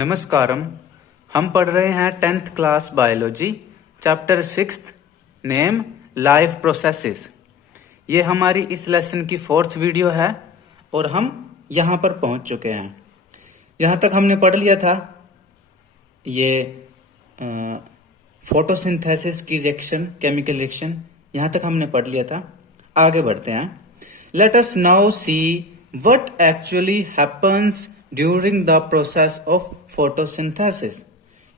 नमस्कारम। हम पढ़ रहे हैं 10th class biology chapter 6 name life processes. ये हमारी इस लेसन की 4th वीडियो है और हम यहाँ पर पहुँच चुके हैं। यहाँ तक हमने पढ़ लिया था ये फोटोसिंथेसिस की रिएक्शन, केमिकल रिएक्शन, यहाँ तक हमने पढ़ लिया था। आगे बढ़ते हैं। Let us now see what actually happens during the process of photosynthesis.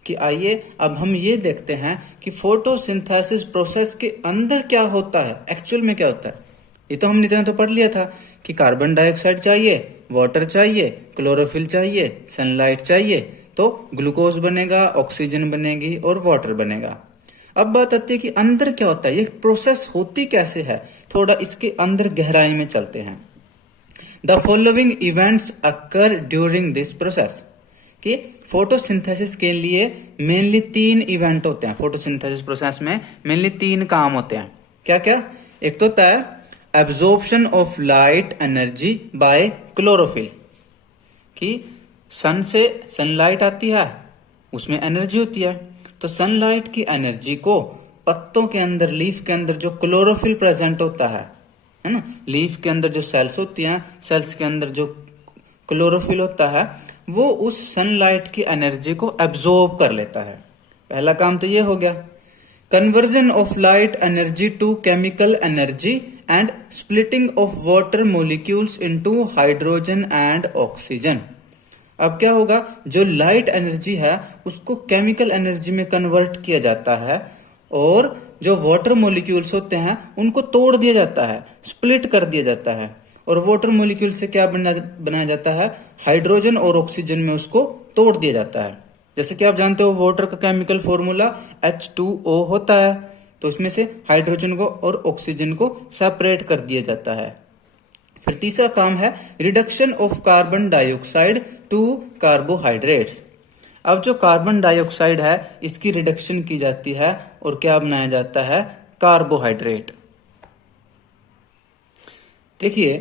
कि आइए अब हम ये देखते हैं कि फोटोसिंथेसिस प्रोसेस के अंदर क्या होता है, एक्चुअल में क्या होता है। ये तो हमने इतना तो पढ़ लिया था कि कार्बन डाइऑक्साइड चाहिए, वाटर चाहिए, क्लोरोफिल चाहिए, सनलाइट चाहिए, तो ग्लूकोज बनेगा, ऑक्सीजन बनेगी और वाटर बनेगा। अब बात आती है कि अंदर क्या होता है, ये प्रोसेस होती कैसे है। थोड़ा इसके अंदर गहराई में चलते हैं। The following events occur during this process. कि फोटोसिंथेसिस के लिए मेनली 3 इवेंट होते हैं। फोटोसिंथेसिस प्रोसेस में मेनली 3 काम होते हैं। क्या क्या? एक तो होता है absorption of light energy by chlorophyll. कि सन से सनलाइट आती है, उसमें एनर्जी होती है, तो सनलाइट की एनर्जी को पत्तों के अंदर, लीफ के अंदर जो क्लोरोफिल प्रेजेंट होता है ना, लीफ के अंदर जो सेल्स होती हैं, सेल्स के अंदर जो क्लोरोफिल होता है, वो उस सनलाइट की एनर्जी को एब्जॉर्ब कर लेता है। पहला काम तो ये हो गया। Conversion of light energy to chemical energy and splitting of water molecules into hydrogen and oxygen. अब क्या होगा, जो लाइट एनर्जी है उसको केमिकल एनर्जी में कन्वर्ट किया जाता है और जो वाटर मॉलिक्यूल्स होते हैं उनको तोड़ दिया जाता है, स्प्लिट कर दिया जाता है। और वाटर मॉलिक्यूल से क्या बनाया जाता है, हाइड्रोजन और ऑक्सीजन में उसको तोड़ दिया जाता है। जैसे कि आप जानते हो वाटर का केमिकल फॉर्मूला H2O होता है, तो उसमें से हाइड्रोजन को और ऑक्सीजन को सेपरेट कर दिया जाता है। फिर तीसरा काम है reduction of carbon dioxide to carbohydrates. अब जो कार्बन डाइऑक्साइड है इसकी रिडक्शन की जाती है और क्या बनाया जाता है, कार्बोहाइड्रेट। देखिए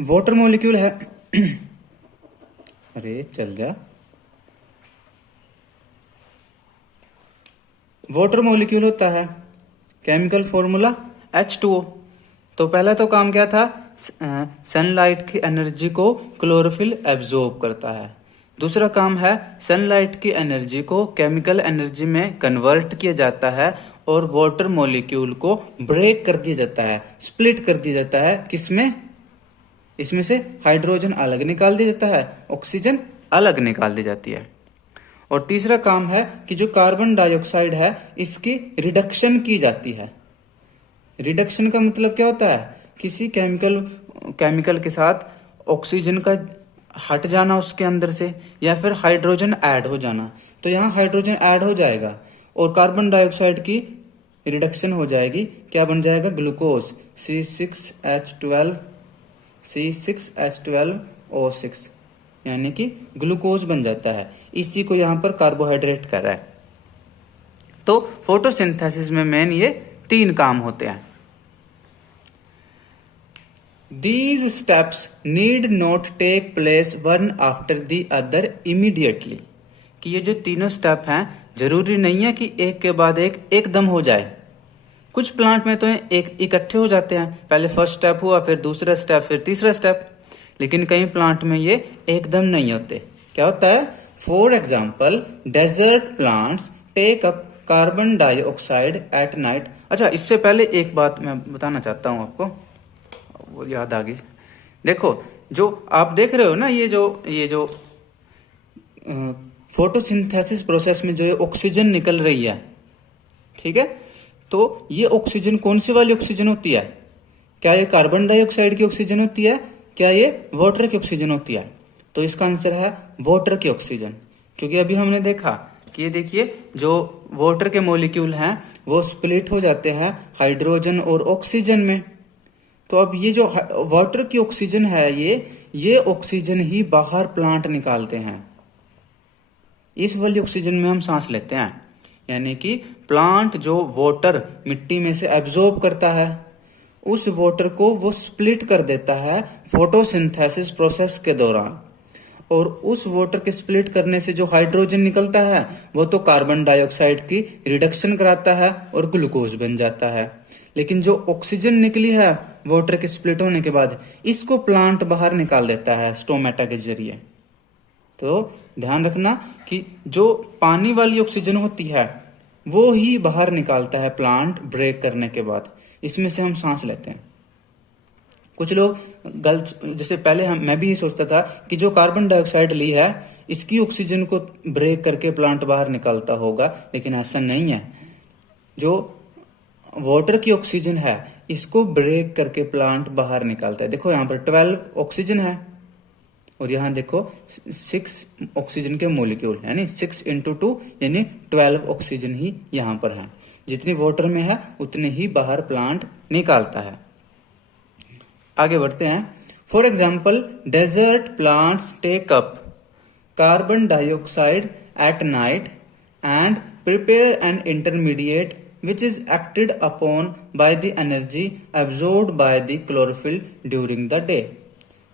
वाटर मॉलिक्यूल है अरे चल जा। वाटर मॉलिक्यूल होता है, केमिकल फॉर्मूला H2O। तो पहला तो काम क्या था, सनलाइट की एनर्जी को क्लोरोफिल एब्जॉर्ब करता है। दूसरा काम है सनलाइट की एनर्जी को केमिकल एनर्जी में कन्वर्ट किया जाता है और वाटर मॉलिक्यूल को ब्रेक कर दिया जाता है, स्प्लिट कर दिया जाता है। किसमें? इसमें से हाइड्रोजन अलग निकाल दिया जाता है, ऑक्सीजन अलग निकाल दी जाती है। और तीसरा काम है कि जो कार्बन डाइऑक्साइड है इसकी रिडक्शन की जाती है। रिडक्शन का मतलब क्या होता है, किसी केमिकल के साथ ऑक्सीजन का हट जाना उसके अंदर से, या फिर हाइड्रोजन ऐड हो जाना। तो यहाँ हाइड्रोजन ऐड हो जाएगा और कार्बन डाइऑक्साइड की रिडक्शन हो जाएगी। क्या बन जाएगा, ग्लूकोज C6H12O6, यानी कि ग्लूकोज बन जाता है। इसी को यहाँ पर कार्बोहाइड्रेट कर रहा है। तो फोटोसिंथेसिस में मेन ये 3 काम होते हैं। These steps need not take place one after the other immediately। कि ये जो तीनों स्टेप हैं जरूरी नहीं है कि एक के बाद एक एकदम हो जाए। कुछ प्लांट में तो एक इकट्ठे हो जाते हैं, पहले फर्स्ट स्टेप हुआ, फिर दूसरा स्टेप, फिर तीसरा स्टेप। लेकिन कई प्लांट में ये एकदम नहीं होते। क्या होता है, for example desert plants take up carbon dioxide at night. अच्छा, इससे पहले एक बात मैं बताना चाहता हूँ आपको, वो याद आ गई। देखो जो आप देख रहे हो ना, ये जो फोटोसिंथेसिस प्रोसेस में जो ऑक्सीजन निकल रही है, ठीक है, तो ये ऑक्सीजन कौन सी वाली ऑक्सीजन होती है? क्या ये कार्बन डाइऑक्साइड की ऑक्सीजन होती है, क्या ये वाटर की ऑक्सीजन होती है? तो इसका आंसर है वाटर की ऑक्सीजन। क्योंकि अभी हमने देखा कि ये देखिए जो वाटर के मॉलिक्यूल हैं वो स्प्लिट हो जाते हैं हाइड्रोजन और ऑक्सीजन में। तो अब ये जो वाटर की ऑक्सीजन है, ये ऑक्सीजन ही बाहर प्लांट निकालते हैं। इस वाली ऑक्सीजन में हम सांस लेते हैं। यानी कि प्लांट जो वाटर मिट्टी में से एब्जॉर्ब करता है, उस वाटर को वो स्प्लिट कर देता है फोटोसिंथेसिस प्रोसेस के दौरान। और उस वाटर के स्प्लिट करने से जो हाइड्रोजन निकलता है वो तो कार्बन डाइऑक्साइड की रिडक्शन कराता है और ग्लूकोज बन जाता है। लेकिन जो ऑक्सीजन निकली है वाटर के स्प्लिट होने के बाद, इसको प्लांट बाहर निकाल देता है स्टोमेटा के जरिए। तो ध्यान रखना कि जो पानी वाली ऑक्सीजन होती है वो ही बाहर निकालता है प्लांट ब्रेक करने के बाद, इसमें से हम सांस लेते हैं। कुछ लोग गलत, जैसे पहले मैं भी ये सोचता था कि जो कार्बन डाइऑक्साइड ली है इसकी ऑक्सीजन को ब्रेक करके प्लांट बाहर निकालता होगा, लेकिन ऐसा नहीं है। जो वाटर की ऑक्सीजन है इसको ब्रेक करके प्लांट बाहर निकालता है। देखो यहाँ पर 12 ऑक्सीजन है और यहाँ देखो 6 ऑक्सीजन के मोलिक्यूल, यानी 6 × 2 यानी 12 ऑक्सीजन ही यहाँ पर है। जितनी वाटर में है उतने ही बाहर प्लांट निकालता है। आगे बढ़ते हैं। For example, desert plants take up carbon dioxide at night and prepare an intermediate which is acted upon by the energy absorbed by the chlorophyll during the day।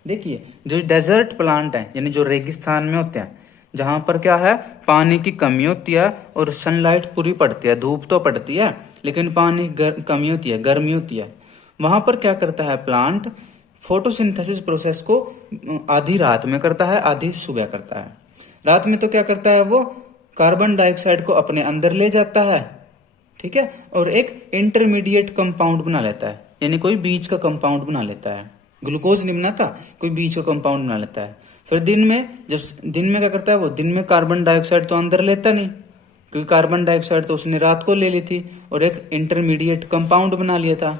देखिए जो डेजर्ट प्लांट है, यानी जो रेगिस्तान में होते हैं, जहां पर क्या है पानी की कमी होती है और सनलाइट पूरी पड़ती है, धूप तो पड़ती है लेकिन पानी कमी होती है, गर्मी होती है, वहां पर क्या करता है प्लांट फोटोसिंथेसिस प्रोसेस को आधी रात में करता है, आधी सुबह करता है। रात में तो क्या करता है वो कार्बन डाइऑक्साइड को अपने अंदर ले जाता है, ठीक है, और एक इंटरमीडिएट कंपाउंड बना लेता है, यानी कोई बीच का कंपाउंड बना लेता है। ग्लूकोज नहीं बनाता, कोई बीच का कंपाउंड बना लेता है। फिर दिन में क्या करता है वो, दिन में कार्बन डाइऑक्साइड तो अंदर लेता नहीं, क्योंकि कार्बन डाइऑक्साइड तो उसने रात को ले ली थी और एक इंटरमीडिएट कंपाउंड बना लिया था।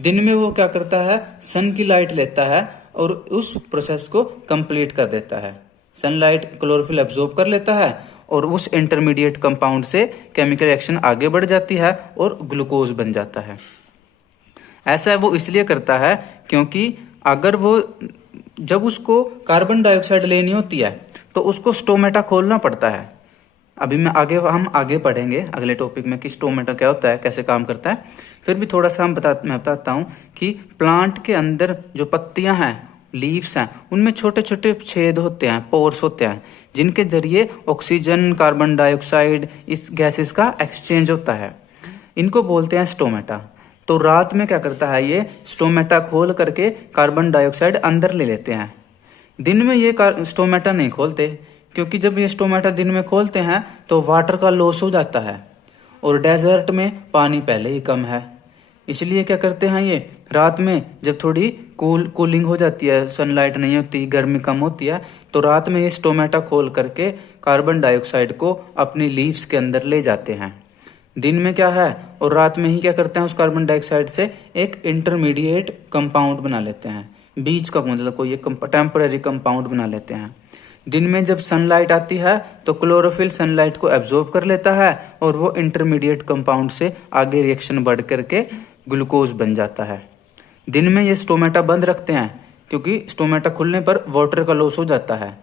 दिन में वो क्या करता है सन की लाइट लेता है और उस प्रोसेस को कंप्लीट कर देता है। सनलाइट क्लोरोफिल एब्जॉर्ब कर लेता है और उस इंटरमीडिएट कंपाउंड से केमिकल रिएक्शन आगे बढ़ जाती है और ग्लूकोज बन जाता है। ऐसा वो इसलिए करता है क्योंकि अगर वो जब उसको कार्बन डाइऑक्साइड लेनी होती है तो उसको स्टोमेटा खोलना पड़ता है। अभी हम आगे पढ़ेंगे अगले टॉपिक में कि स्टोमेटा क्या होता है, कैसे काम करता है। फिर भी थोड़ा सा मैं बताता हूँ कि प्लांट के अंदर जो पत्तियां हैं, लीव्स हैं, उनमें छोटे छोटे छेद होते हैं, पोर्स होते हैं, जिनके जरिए ऑक्सीजन, कार्बन डाइऑक्साइड, इस गैसेस का एक्सचेंज होता है। इनको बोलते हैं स्टोमेटा। तो रात में क्या करता है ये स्टोमेटा खोल करके कार्बन डाइऑक्साइड अंदर ले लेते हैं। दिन में ये स्टोमेटा नहीं खोलते, क्योंकि जब ये स्टोमेटा दिन में खोलते हैं तो वाटर का लॉस हो जाता है और डेजर्ट में पानी पहले ही कम है। इसलिए क्या करते हैं ये रात में जब थोड़ी कूलिंग हो जाती है, सनलाइट नहीं होती, गर्मी कम होती है, तो रात में ये स्टोमेटा खोल करके कार्बन डाइऑक्साइड को अपनी लीव्स के अंदर ले जाते हैं। दिन में क्या है और रात में ही क्या करते हैं उस कार्बन डाइऑक्साइड से एक इंटरमीडिएट कंपाउंड बना लेते हैं, बीच का मतलब कोई एक टेम्पररी कंपाउंड बना लेते हैं। दिन में जब सनलाइट आती है तो क्लोरोफिल सनलाइट को एब्जॉर्ब कर लेता है और वो इंटरमीडिएट कंपाउंड से आगे रिएक्शन बढ़ करके ग्लूकोज बन जाता है। दिन में ये स्टोमेटा बंद रखते हैं क्योंकि स्टोमेटा खुलने पर वाटर का लॉस हो जाता है,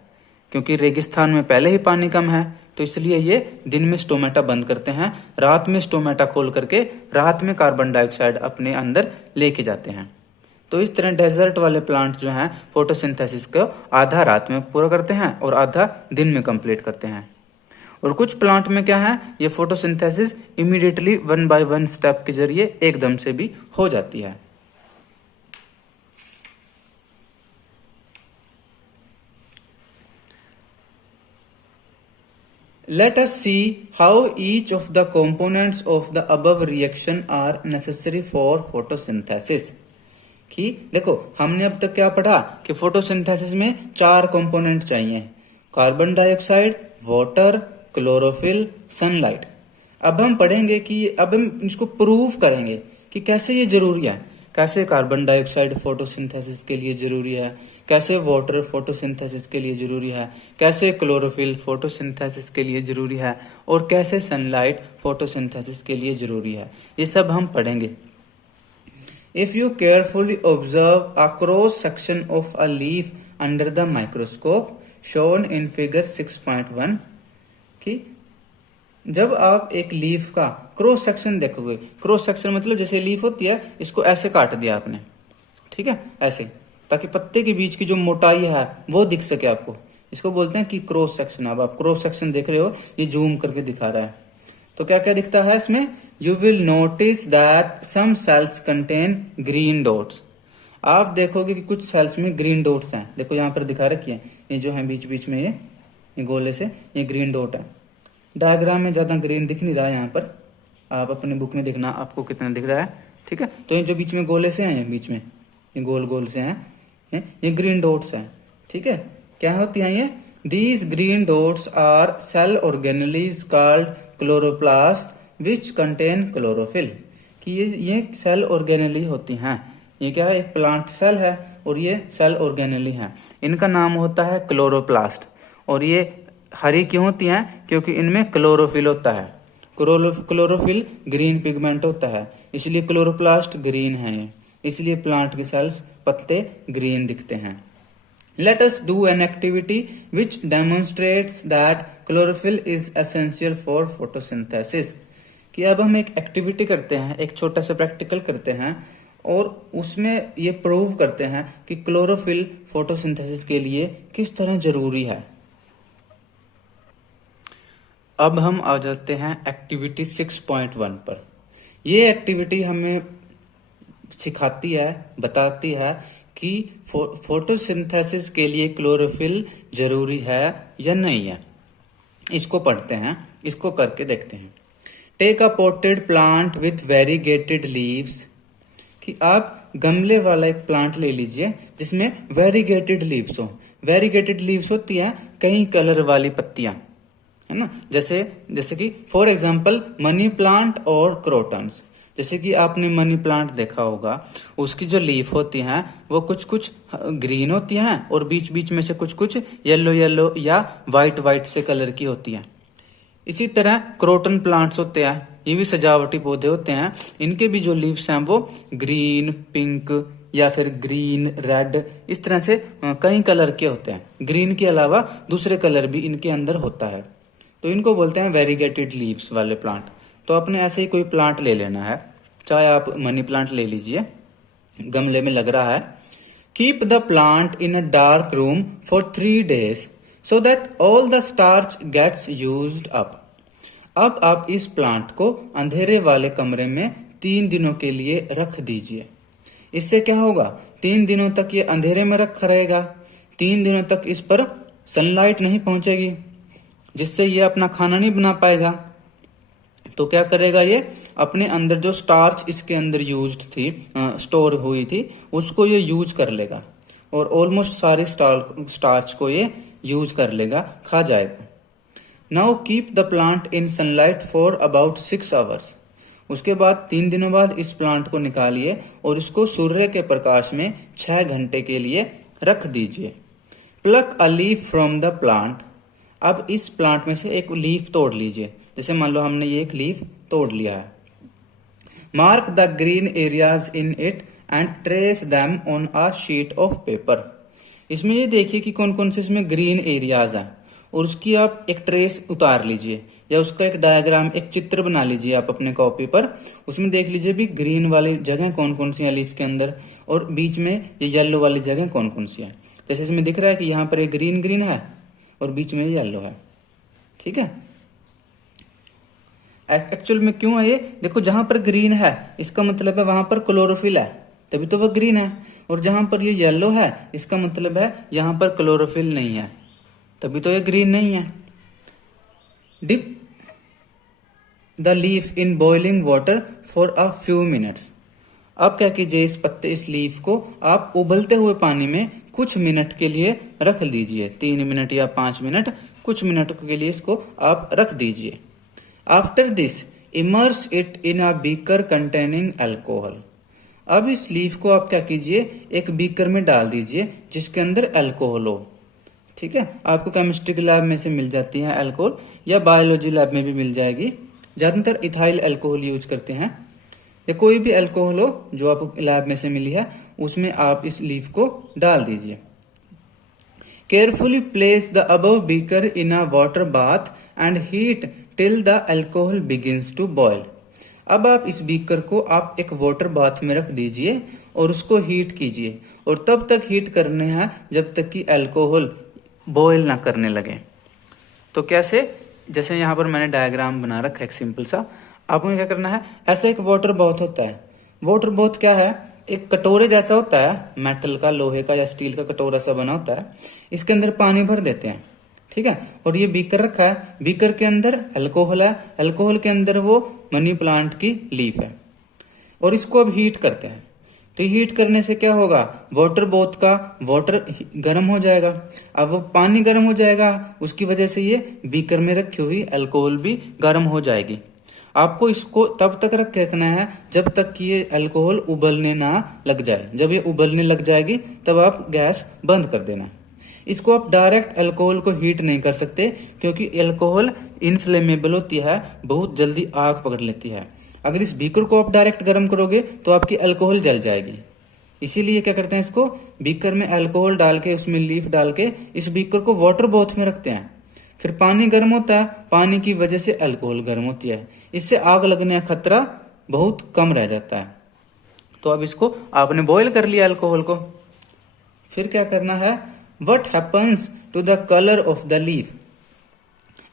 क्योंकि रेगिस्तान में पहले ही पानी कम है, तो इसलिए ये दिन में स्टोमेटा बंद करते हैं। रात में स्टोमेटा खोल करके रात में कार्बन डाइऑक्साइड अपने अंदर लेके जाते हैं। तो इस तरह डेजर्ट वाले प्लांट जो हैं फोटोसिंथेसिस को आधा रात में पूरा करते हैं और आधा दिन में कंप्लीट करते हैं। और कुछ प्लांट में क्या है ये फोटोसिंथेसिस इमीडिएटली 1 by 1 स्टेप के जरिए एकदम से भी हो जाती है। Let us see how each of the components of the above reaction are necessary for photosynthesis। कि देखो हमने अब तक क्या पढ़ा कि फोटोसिंथेसिस में 4 कंपोनेंट चाहिए, carbon dioxide, water, chlorophyll, sunlight. अब हम पढ़ेंगे कि अब हम इसको प्रूव करेंगे कि कैसे ये जरूरी है, कैसे कार्बन डाइऑक्साइड फोटोसिंथेसिस के लिए जरूरी है, कैसे वाटर फोटोसिंथेसिस के लिए जरूरी है, कैसे क्लोरोफिल फोटोसिंथेसिस के लिए जरूरी है और कैसे सनलाइट फोटोसिंथेसिस के लिए जरूरी है। ये सब हम पढ़ेंगे। If you carefully observe a cross section of a leaf under the microscope shown in figure 6.1, कि जब आप एक लीफ का क्रॉस सेक्शन देखोगे, क्रॉस सेक्शन मतलब जैसे लीफ होती है इसको ऐसे काट दिया आपने, ठीक है, ऐसे, ताकि पत्ते के बीच की जो मोटाई है वो दिख सके आपको। इसको बोलते हैं कि क्रॉस सेक्शन। अब आप क्रॉस सेक्शन देख रहे हो, ये जूम करके दिखा रहा है। तो क्या क्या दिखता है इसमें? You will notice that some cells contain green dots. आप देखोगे कि कुछ सेल्स में ग्रीन डॉट्स हैं। देखो यहाँ पर दिखा रखी है, ये जो है बीच बीच में ये गोले से ये ग्रीन डॉट है। डायग्राम में ज्यादा ग्रीन दिख नहीं रहा है यहाँ पर, आप अपने बुक में देखना आपको कितना दिख रहा है। ठीक है, तो ये जो बीच में गोले से हैं, बीच में ये गोल गोल से हैं, ये ग्रीन डॉट्स हैं। ठीक है, क्या होती हैं ये? These green dots are cell organelles called chloroplast which contain chlorophyll. कि ये सेल ऑर्गेनेली होती हैं। ये क्या है? एक प्लांट सेल है और ये सेल ऑर्गेनेली है। इनका नाम होता है क्लोरोप्लास्ट। और ये हरी क्यों होती हैं? क्योंकि इनमें क्लोरोफिल होता है। क्लोरोफिल ग्रीन पिगमेंट होता है, इसलिए क्लोरोप्लास्ट ग्रीन है ये। इसलिए प्लांट के सेल्स पत्ते ग्रीन दिखते हैं। Let us do an activity which demonstrates that chlorophyll is essential for photosynthesis। कि अब हम एक एक्टिविटी करते हैं, एक छोटा सा प्रैक्टिकल करते हैं और उसमें ये प्रूव करते हैं कि क्लोरोफिल फोटोसिंथेसिस के लिए किस तरह जरूरी है। अब हम आ जाते हैं एक्टिविटी 6.1 पर। ये एक्टिविटी हमें सिखाती है, बताती है कि फोटोसिंथेसिस के लिए क्लोरोफिल जरूरी है या नहीं है। इसको पढ़ते हैं, इसको करके देखते हैं। Take a potted plant with variegated leaves. कि आप गमले वाला एक प्लांट ले लीजिए जिसमें वेरीगेटेड लीव्स हो। वेरीगेटेड लीव्स होती हैं कई कलर वाली पत्तियां, है ना। जैसे कि फॉर एग्जाम्पल मनी प्लांट और क्रोटन्स। जैसे कि आपने मनी प्लांट देखा होगा, उसकी जो लीफ होती हैं वो कुछ कुछ ग्रीन होती हैं और बीच बीच में से कुछ कुछ येलो येलो या वाइट वाइट से कलर की होती हैं। इसी तरह क्रोटन प्लांट्स होते हैं, ये भी सजावटी पौधे होते हैं। इनके भी जो लीव्स हैं वो ग्रीन, पिंक या फिर ग्रीन, रेड, इस तरह से कई कलर के होते हैं। ग्रीन के अलावा दूसरे कलर भी इनके अंदर होता है, तो इनको बोलते हैं वेरीगेटेड लीव्स वाले प्लांट। तो आपने ऐसे ही कोई प्लांट ले लेना है, चाहे आप मनी प्लांट ले लीजिए, गमले में लग रहा है। Keep the plant in a dark room for 3 days so that all the starch gets used up। अब आप इस प्लांट को अंधेरे वाले कमरे में 3 दिनों के लिए रख दीजिए। इससे क्या होगा? 3 दिनों तक ये अंधेरे में रखा रहेगा। 3 दिनों तक इस पर सनलाइट नहीं पहुंचेगी, जिससे ये अपना खाना नहीं बना पाएगा। तो क्या करेगा? ये अपने अंदर जो स्टार्च इसके अंदर यूज्ड थी, स्टोर हुई थी, उसको ये यूज कर लेगा और ऑलमोस्ट सारी स्टार्च को ये यूज कर लेगा, खा जाएगा। Now keep the plant in sunlight for about 6 hours। उसके बाद 3 दिनों बाद इस प्लांट को निकालिए और इसको सूर्य के प्रकाश में 6 घंटे के लिए रख दीजिए। Pluck a leaf from the plant. अब इस प्लांट में से एक लीफ तोड़ लीजिए। जैसे मान लो हमने ये एक लीफ तोड़ लिया है। Mark the green areas in it and trace them on a sheet of paper. इसमें ये देखिए कि कौन कौन से इसमें ग्रीन एरियाज हैं और उसकी आप एक ट्रेस उतार लीजिए या उसका एक डायग्राम, एक चित्र बना लीजिए आप अपने कॉपी पर। उसमें देख लीजिए भी ग्रीन वाली जगह कौन कौन सी है लीफ के अंदर और बीच में ये येलो वाली जगह कौन कौन सी है। जैसे इसमें दिख रहा है कि यहाँ पर एक ग्रीन ग्रीन है और बीच में येलो है। ठीक है, एक्चुअल में क्यों है ये? देखो, जहां पर ग्रीन है इसका मतलब है वहां पर क्लोरोफिल है, तभी तो वह ग्रीन है। और जहां पर ये येलो है इसका मतलब है यहां पर क्लोरोफिल नहीं है, तभी तो ये ग्रीन नहीं है। Dip the leaf in boiling water for a few minutes. अब क्या कीजिए, इस लीफ को आप उबलते हुए पानी में कुछ मिनट के लिए रख लीजिए। 3 मिनट या 5 मिनट, कुछ मिनट के लिए इसको आप रख दीजिए। After this immerse it in a beaker containing alcohol. अब इस लीफ को आप क्या कीजिए, एक बीकर में डाल दीजिए जिसके अंदर अल्कोहल हो। ठीक है, आपको केमिस्ट्री की लैब में से मिल जाती है अल्कोहल, या बायोलॉजी लैब में भी मिल जाएगी। ज्यादातर इथाइल अल्कोहल यूज करते हैं, या कोई भी अल्कोहल हो जो आपको लैब में से मिली है, उसमें आप इस लीफ को डाल दीजिए। Carefully place the above beaker in a water bath and heat till the alcohol begins to boil. अब आप इस बीकर को आप एक वाटर बाथ में रख दीजिए और उसको हीट कीजिए, और तब तक हीट करने हैं जब तक कि अल्कोहल बॉयल ना करने लगे। तो कैसे, जैसे यहाँ पर मैंने डायग्राम बना रखा है एक सिंपल सा। आपको क्या करना है, ऐसा एक वाटर बाथ होता है। वाटर बाथ क्या है, एक कटोरे जैसा होता है, मेटल का, लोहे का या स्टील का कटोरा सा बना होता है। इसके अंदर पानी भर देते हैं, ठीक है। और ये बीकर रखा है, बीकर के अंदर अल्कोहल है, अल्कोहल के अंदर वो मनी प्लांट की लीफ है। और इसको अब हीट करते हैं। तो हीट करने से क्या होगा, वाटर बोथ का वाटर गर्म हो जाएगा। अब वो पानी गर्म हो जाएगा, उसकी वजह से ये बीकर में रखी हुई अल्कोहल भी गर्म हो जाएगी। आपको इसको तब तक रख के रखना है जब तक कि ये अल्कोहल उबलने ना लग जाए। जब ये उबलने लग जाएगी तब आप गैस बंद कर देना। इसको आप डायरेक्ट अल्कोहल को हीट नहीं कर सकते, क्योंकि अल्कोहल इनफ्लेमेबल होती है, बहुत जल्दी आग पकड़ लेती है। अगर इस बीकर को आप डायरेक्ट गर्म करोगे तो आपकी अल्कोहल जल जाएगी। इसीलिए क्या करते हैं, इसको बीकर में अल्कोहल डाल के, उसमें लीफ डाल के इस बीकर को वाटर बाथ में रखते हैं। फिर पानी गर्म होता है, पानी की वजह से अल्कोहल गर्म होती है। इससे आग लगने का खतरा बहुत कम रह जाता है। तो अब इसको आपने बॉयल कर लिया अल्कोहल को। फिर क्या करना है, what happens to the colour of the leaf.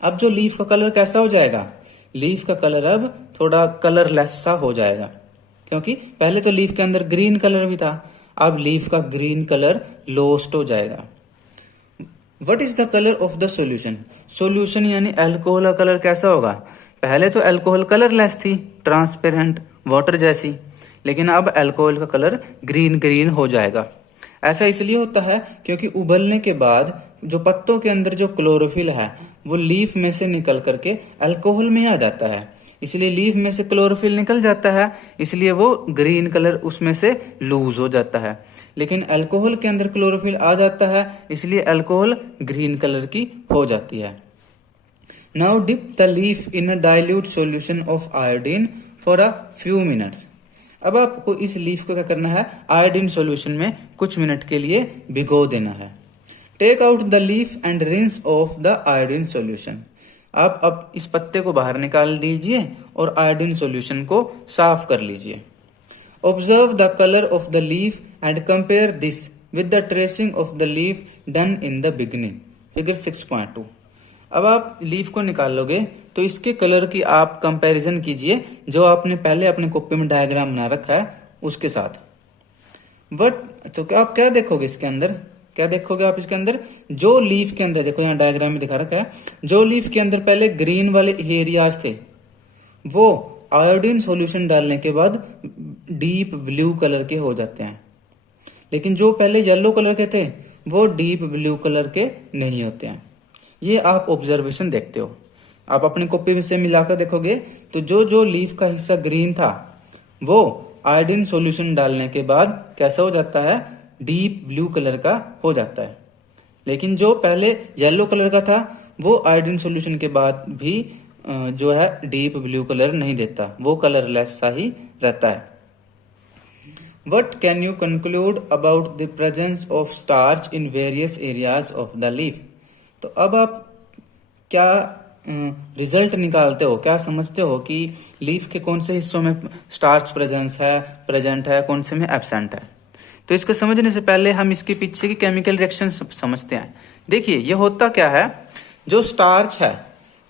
अब जो लीफ का कलर कैसा हो जाएगा, लीफ का कलर अब थोड़ा कलरलेस सा हो जाएगा, क्योंकि पहले तो लीफ के अंदर ग्रीन कलर भी था, अब लीफ का ग्रीन कलर लॉस्ट हो जाएगा। What is the colour of the solution. Solution यानी अल्कोहल का कलर कैसा होगा, पहले तो अल्कोहल कलरलेस थी, ट्रांसपेरेंट वाटर जैसी, लेकिन अब अल्कोहल का कलर ग्रीन ग्रीन हो जाएगा। ऐसा इसलिए होता है क्योंकि उबलने के बाद जो पत्तों के अंदर जो क्लोरोफिल है वो लीफ में से निकल करके अल्कोहल में आ जाता है। इसलिए लीफ में से क्लोरोफिल निकल जाता है, इसलिए वो ग्रीन कलर उसमें से लूज हो जाता है। लेकिन अल्कोहल के अंदर क्लोरोफिल आ जाता है, इसलिए अल्कोहल ग्रीन कलर की हो जाती है। Now dip the leaf in a dilute solution of iodine for a few minutes. अब आपको इस लीफ को क्या करना है, आयोडीन सॉल्यूशन में कुछ मिनट के लिए भिगो देना है। Take out the leaf and rinse off the iodine solution. आप अब इस पत्ते को बाहर निकाल दीजिए और आयोडीन सॉल्यूशन को साफ कर लीजिए। Observe the colour of the leaf and compare this with the tracing of the leaf done in the beginning, figure 6.2। अब आप लीफ को निकाल लोगे तो इसके कलर की आप कंपैरिजन कीजिए जो आपने पहले अपने कॉपी में डायग्राम बना रखा है उसके साथ। तो क्या आप क्या देखोगे इसके अंदर, क्या देखोगे आप इसके अंदर, जो लीफ के अंदर देखो, यहाँ डायग्राम में दिखा रखा है, जो लीफ के अंदर पहले ग्रीन वाले एरियाज थे वो आयोडीन सॉल्यूशन डालने के बाद डीप ब्लू कलर के हो जाते हैं, लेकिन जो पहले येलो कलर के थे वो डीप ब्लू कलर के नहीं होते हैं। ये आप ऑब्जर्वेशन देखते हो, आप अपनी कॉपी से मिलाकर देखोगे तो जो जो लीफ का हिस्सा ग्रीन था वो आयोडीन सॉल्यूशन डालने के बाद कैसा हो जाता है, डीप ब्लू कलर का हो जाता है। लेकिन जो पहले येलो कलर का था वो आयोडीन सॉल्यूशन के बाद भी जो है डीप ब्लू कलर नहीं देता, वो कलरलेस सा ही रहता है। What can you conclude about the presence of starch in various areas of the leaf? तो अब आप क्या रिजल्ट निकालते हो, क्या समझते हो कि लीफ के कौन से हिस्सों में स्टार्च प्रेजेंट है, कौन से में एब्सेंट है। तो इसको समझने से पहले हम इसके पीछे की केमिकल रिएक्शन समझते हैं। देखिए ये होता क्या है, जो स्टार्च है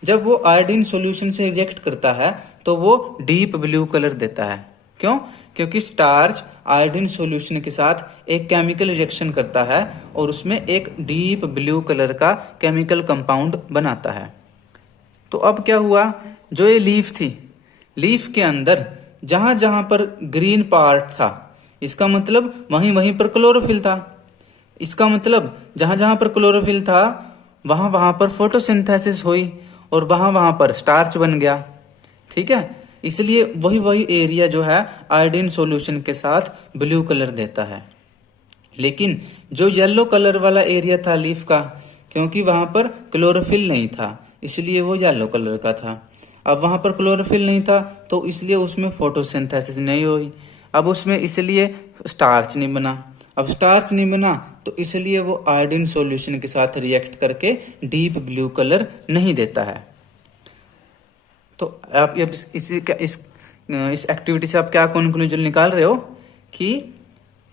जब वो आयोडीन सॉल्यूशन से रिएक्ट करता है तो वो डीप ब्लू कलर देता है। क्यों? क्योंकि स्टार्च आयोडीन सॉल्यूशन के साथ एक केमिकल रिएक्शन करता है और उसमें एक डीप ब्लू कलर का केमिकल कंपाउंड बनाता है। तो अब क्या हुआ, जो ये लीफ थी, लीफ के अंदर जहां जहां पर ग्रीन पार्ट था, इसका मतलब वहीं वहीं पर क्लोरोफिल था। इसका मतलब जहां जहां पर क्लोरोफिल था वहां वहां पर फोटोसिंथेसिस हुई और वहां वहां पर स्टार्च बन गया। ठीक है, इसलिए वही वही एरिया जो है आयोडीन सॉल्यूशन के साथ ब्लू कलर देता है। लेकिन जो येलो कलर वाला एरिया था लीफ का, क्योंकि वहां पर क्लोरोफिल नहीं था इसलिए वो येलो कलर का था। अब वहां पर क्लोरोफिल नहीं था तो इसलिए उसमें फोटोसिंथेसिस नहीं हुई, अब उसमें इसलिए स्टार्च नहीं बना। अब स्टार्च नहीं बना तो इसलिए वो आयोडीन सॉल्यूशन के साथ रिएक्ट करके डीप ब्लू कलर नहीं देता है। तो आप इस एक्टिविटी से आप क्या कंक्लूजन निकाल रहे हो कि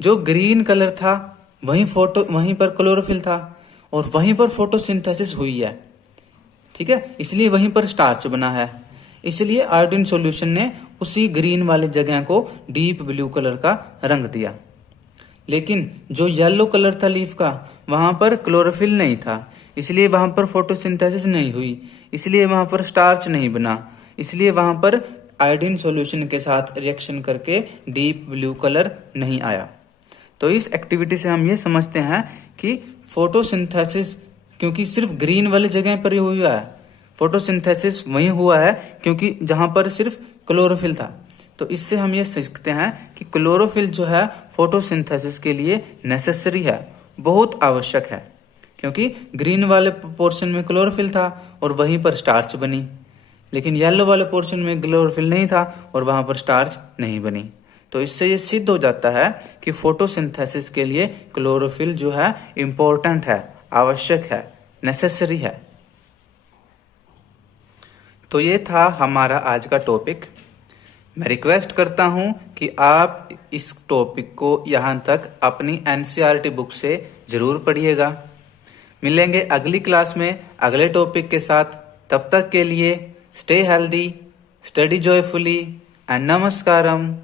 जो ग्रीन कलर था वहीं पर क्लोरोफिल था और वहीं पर फोटोसिंथेसिस हुई है, ठीक है, इसलिए वहीं पर स्टार्च बना है। इसलिए आयोडीन सॉल्यूशन ने उसी ग्रीन वाली जगह को डीप ब्लू कलर का रंग दिया। लेकिन जो येलो कलर था लीफ का, वहां पर क्लोरोफिल नहीं था, इसलिए वहां पर फोटोसिंथेसिस नहीं हुई, इसलिए वहां पर स्टार्च नहीं बना, इसलिए वहां पर आयोडीन सॉल्यूशन के साथ रिएक्शन करके डीप ब्लू कलर नहीं आया। तो इस एक्टिविटी से हम ये समझते हैं कि फोटोसिंथेसिस क्योंकि सिर्फ ग्रीन वाली जगह पर ही हुआ है, फोटोसिंथेसिस वहीं हुआ है क्योंकि जहां पर सिर्फ क्लोरोफिल था। तो इससे हम ये सीखते हैं कि क्लोरोफिल जो है फोटोसिंथेसिस के लिए नेसेसरी है, बहुत आवश्यक है, क्योंकि ग्रीन वाले पोर्शन में क्लोरोफिल था और वहीं पर स्टार्च बनी, लेकिन येलो वाले पोर्शन में क्लोरोफिल नहीं था और वहां पर स्टार्च नहीं बनी। तो इससे ये सिद्ध हो जाता है कि फोटोसिंथेसिस के लिए क्लोरोफिल जो है इंपॉर्टेंट है, आवश्यक है, नेसेसरी है। तो ये था हमारा आज का टॉपिक। मैं रिक्वेस्ट करता हूं कि आप इस टॉपिक को यहां तक अपनी एनसीईआरटी बुक से जरूर पढ़िएगा। मिलेंगे अगली क्लास में अगले टॉपिक के साथ। तब तक के लिए stay healthy, study joyfully and नमस्कारम।